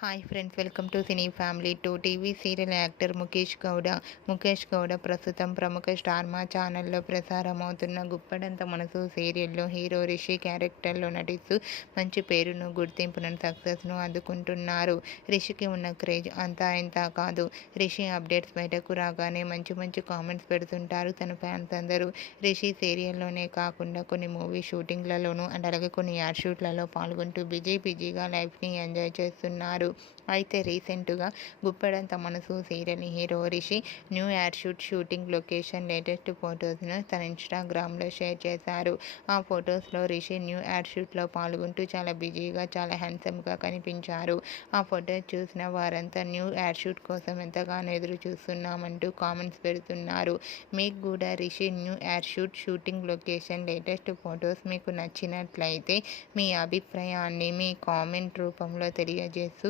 Hi friends welcome to cine family two TV serial actor Mukesh Gowda Mukesh Gowda ప్రస్తుతం ప్రముఖ స్టార్మా ఛానల్లో ప్రసారం అవుతున్న గుప్పడంత మనసు సీరియల్లో హీరో రిషి క్యారెక్టర్లో నటిస్తూ మంచి పేరును గుర్తింపును సక్సెస్ను అందుకుంటున్నారు. రిషికి ఉన్న క్రేజ్ అంతా ఇంత కాదు. రిషి అప్డేట్స్ బయటకు రాగానే మంచి మంచి కామెంట్స్ పెడుతుంటారు తన ఫ్యాన్స్ అందరూ. రిషి సీరియల్లోనే కాకుండా కొన్ని మూవీ షూటింగ్లలోనూ అండ్ అలాగే కొన్ని యాడ్ షూట్లలో పాల్గొంటూ బిజీ బిజీగా లైఫ్ని ఎంజాయ్ చేస్తున్నారు. అయితే రీసెంట్గా Guppedantha Manasu serial hero Rishi new ad shoot shooting location latest ఫొటోస్ను తన ఇన్స్టాగ్రామ్లో షేర్ చేశారు. ఆ ఫొటోస్లో రిషి న్యూ యాడ్ షూట్లో పాల్గొంటూ చాలా బిజీగా చాలా హ్యాండ్సమ్గా కనిపించారు. ఆ ఫొటోస్ చూసిన వారంతా న్యూ యాడ్ షూట్ కోసం ఎంతగానో ఎదురు చూస్తున్నామంటూ కామెంట్స్ పెడుతున్నారు. మీకు కూడా Rishi new ad shoot shooting location latest photos మీకు నచ్చినట్లయితే మీ అభిప్రాయాన్ని మీ కామెంట్ రూపంలో తెలియజేస్తూ